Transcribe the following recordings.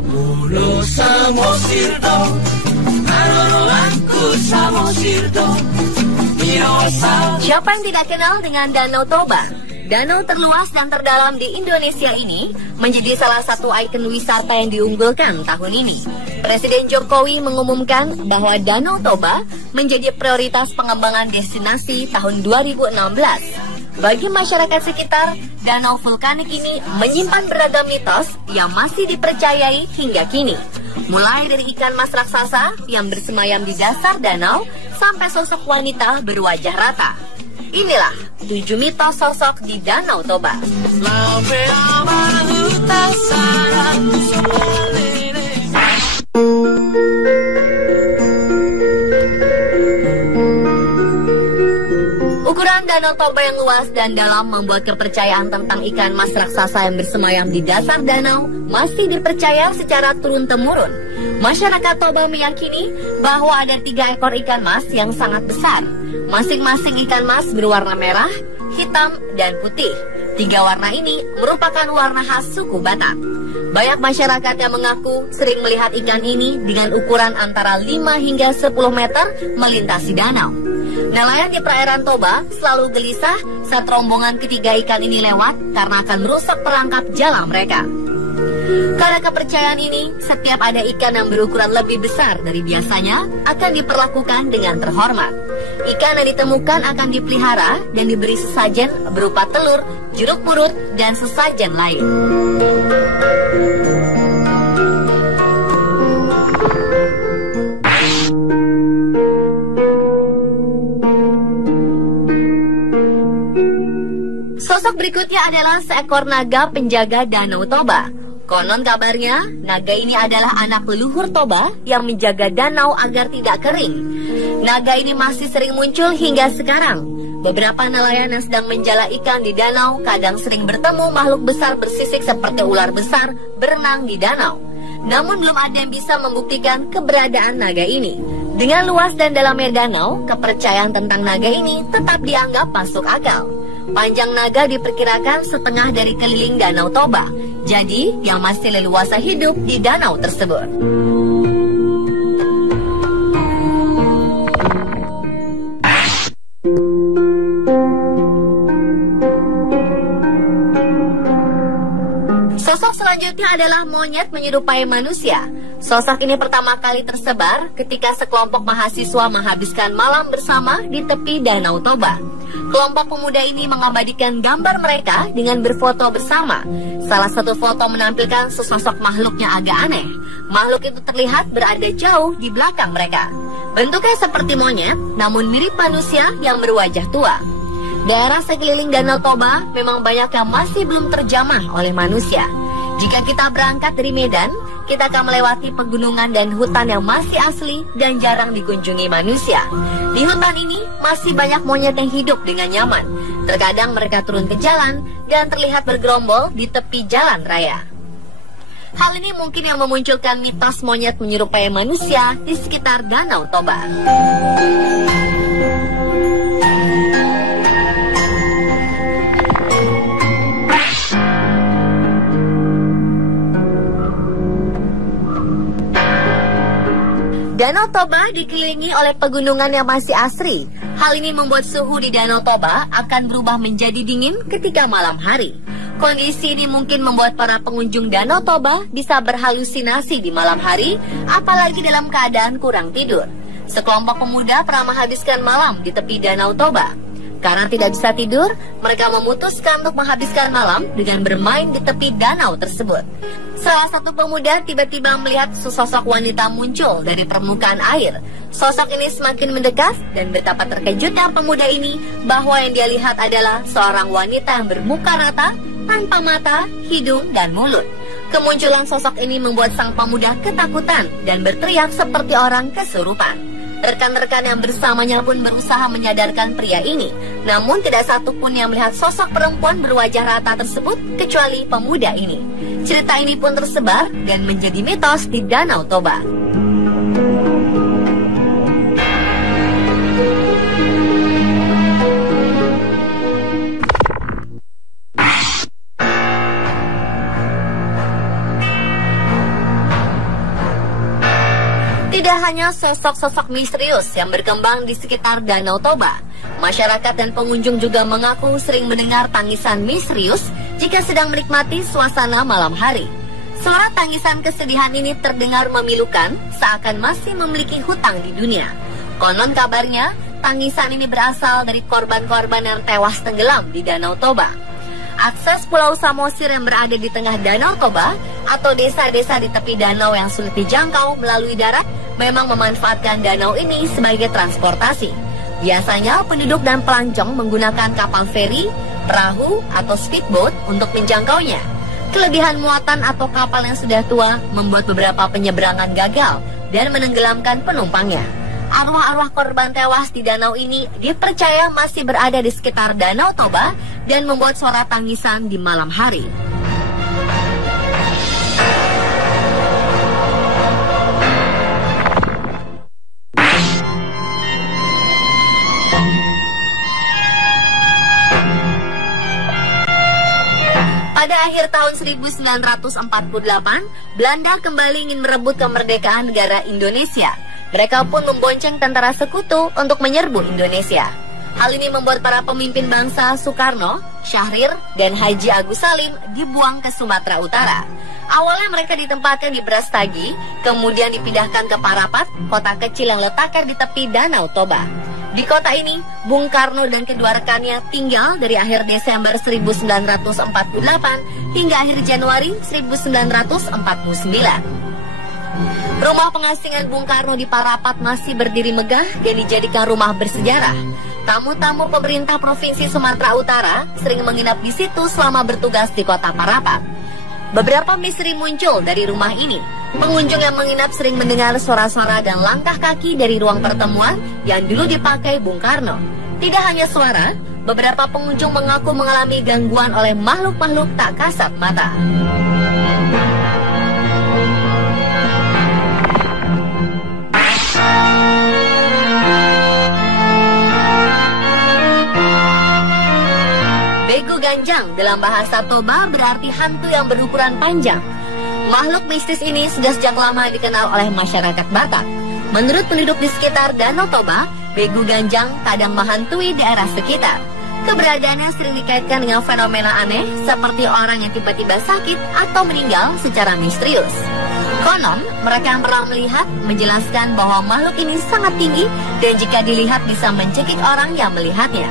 Pulau Samosir do, Aroro aku Samosir do, Siapa yang tidak kenal dengan Danau Toba? Danau terluas dan terdalam di Indonesia ini menjadi salah satu ikon wisata yang diunggulkan tahun ini. Presiden Jokowi mengumumkan bahwa Danau Toba menjadi prioritas pengembangan destinasi tahun 2016. Bagi masyarakat sekitar, danau vulkanik ini menyimpan beragam mitos yang masih dipercayai hingga kini. Mulai dari ikan mas raksasa yang bersemayam di dasar danau sampai sosok wanita berwajah rata. Inilah 7 mitos sosok di Danau Toba. Ukuran Danau Toba yang luas dan dalam membuat kepercayaan tentang ikan mas raksasa yang bersemayam di dasar danau masih dipercaya secara turun-temurun. Masyarakat Toba meyakini bahwa ada 3 ekor ikan mas yang sangat besar. Masing-masing ikan mas berwarna merah, hitam, dan putih. 3 warna ini merupakan warna khas suku Batak. Banyak masyarakat yang mengaku sering melihat ikan ini dengan ukuran antara 5 hingga 10 meter melintasi danau. Nelayan di perairan Toba selalu gelisah saat rombongan ketiga ikan ini lewat karena akan merusak perangkap jala mereka. Karena kepercayaan ini, setiap ada ikan yang berukuran lebih besar dari biasanya akan diperlakukan dengan terhormat. Ikan yang ditemukan akan dipelihara dan diberi sesajen berupa telur, jeruk purut, dan sesajen lain. Sosok berikutnya adalah seekor naga penjaga Danau Toba. Konon kabarnya, naga ini adalah anak leluhur Toba yang menjaga danau agar tidak kering. Naga ini masih sering muncul hingga sekarang. Beberapa nelayan yang sedang menjala ikan di danau kadang sering bertemu makhluk besar bersisik seperti ular besar berenang di danau. Namun belum ada yang bisa membuktikan keberadaan naga ini. Dengan luas dan dalamnya danau, kepercayaan tentang naga ini tetap dianggap masuk akal. Panjang naga diperkirakan setengah dari keliling Danau Toba. Jadi, yang masih leluasa hidup di danau tersebut. Sosok selanjutnya adalah monyet menyerupai manusia. Sosok ini pertama kali tersebar ketika sekelompok mahasiswa menghabiskan malam bersama di tepi Danau Toba. Kelompok pemuda ini mengabadikan gambar mereka dengan berfoto bersama. Salah satu foto menampilkan sesosok makhluk yang agak aneh. Makhluk itu terlihat berada jauh di belakang mereka. Bentuknya seperti monyet, namun mirip manusia yang berwajah tua. Daerah sekeliling Danau Toba memang banyak yang masih belum terjamah oleh manusia. Jika kita berangkat dari Medan, kita akan melewati pegunungan dan hutan yang masih asli dan jarang dikunjungi manusia. Di hutan ini masih banyak monyet yang hidup dengan nyaman. Terkadang mereka turun ke jalan dan terlihat bergerombol di tepi jalan raya. Hal ini mungkin yang memunculkan mitos monyet menyerupai manusia di sekitar Danau Toba. Danau Toba dikelilingi oleh pegunungan yang masih asri. Hal ini membuat suhu di Danau Toba akan berubah menjadi dingin ketika malam hari. Kondisi ini mungkin membuat para pengunjung Danau Toba bisa berhalusinasi di malam hari, apalagi dalam keadaan kurang tidur. Sekelompok pemuda pernah menghabiskan malam di tepi Danau Toba. Karena tidak bisa tidur, mereka memutuskan untuk menghabiskan malam dengan bermain di tepi danau tersebut. Salah satu pemuda tiba-tiba melihat sesosok wanita muncul dari permukaan air. Sosok ini semakin mendekat dan betapa terkejutnya pemuda ini bahwa yang dia lihat adalah seorang wanita yang bermuka rata, tanpa mata, hidung, dan mulut. Kemunculan sosok ini membuat sang pemuda ketakutan dan berteriak seperti orang kesurupan. Rekan-rekan yang bersamanya pun berusaha menyadarkan pria ini. Namun tidak satupun yang melihat sosok perempuan berwajah rata tersebut kecuali pemuda ini. Cerita ini pun tersebar dan menjadi mitos di Danau Toba. Tidak hanya sosok-sosok misterius yang berkembang di sekitar Danau Toba, masyarakat dan pengunjung juga mengaku sering mendengar tangisan misterius jika sedang menikmati suasana malam hari. Suara tangisan kesedihan ini terdengar memilukan, seakan masih memiliki hutang di dunia. Konon kabarnya, tangisan ini berasal dari korban-korban yang tewas tenggelam di Danau Toba. Akses Pulau Samosir yang berada di tengah Danau Toba atau desa-desa di tepi danau yang sulit dijangkau melalui darat memang memanfaatkan danau ini sebagai transportasi. Biasanya penduduk dan pelancong menggunakan kapal feri, perahu, atau speedboat untuk menjangkaunya. Kelebihan muatan atau kapal yang sudah tua membuat beberapa penyeberangan gagal dan menenggelamkan penumpangnya. Arwah-arwah korban tewas di danau ini dipercaya masih berada di sekitar Danau Toba dan membuat suara tangisan di malam hari. Pada akhir tahun 1948, Belanda kembali ingin merebut kemerdekaan negara Indonesia. Mereka pun membonceng tentara sekutu untuk menyerbu Indonesia. Hal ini membuat para pemimpin bangsa Soekarno, Syahrir, dan Haji Agus Salim dibuang ke Sumatera Utara. Awalnya mereka ditempatkan di Brastagi, kemudian dipindahkan ke Parapat, kota kecil yang letakkan di tepi Danau Toba. Di kota ini, Bung Karno dan kedua rekannya tinggal dari akhir Desember 1948 hingga akhir Januari 1949. Rumah pengasingan Bung Karno di Parapat masih berdiri megah dan dijadikan rumah bersejarah. Tamu-tamu pemerintah Provinsi Sumatera Utara sering menginap di situ selama bertugas di kota Parapat. Beberapa misteri muncul dari rumah ini. Pengunjung yang menginap sering mendengar suara-suara dan langkah kaki dari ruang pertemuan yang dulu dipakai Bung Karno. Tidak hanya suara, beberapa pengunjung mengaku mengalami gangguan oleh makhluk-makhluk tak kasat mata. Begu Ganjang dalam bahasa Toba berarti hantu yang berukuran panjang. Makhluk mistis ini sudah sejak lama dikenal oleh masyarakat Batak. Menurut penduduk di sekitar Danau Toba, Begu Ganjang kadang menghantui daerah sekitar. Keberadaannya sering dikaitkan dengan fenomena aneh seperti orang yang tiba-tiba sakit atau meninggal secara misterius. Konon, mereka yang pernah melihat menjelaskan bahwa makhluk ini sangat tinggi dan jika dilihat bisa mencekik orang yang melihatnya.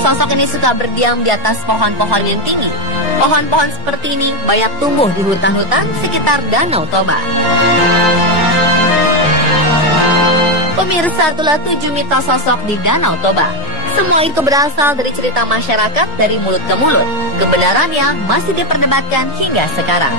Sosok ini suka berdiam di atas pohon-pohon yang tinggi. Pohon-pohon seperti ini banyak tumbuh di hutan-hutan sekitar Danau Toba. Pemirsa, itulah 7 mitos sosok di Danau Toba. Semua itu berasal dari cerita masyarakat dari mulut ke mulut. Kebenarannya masih diperdebatkan hingga sekarang.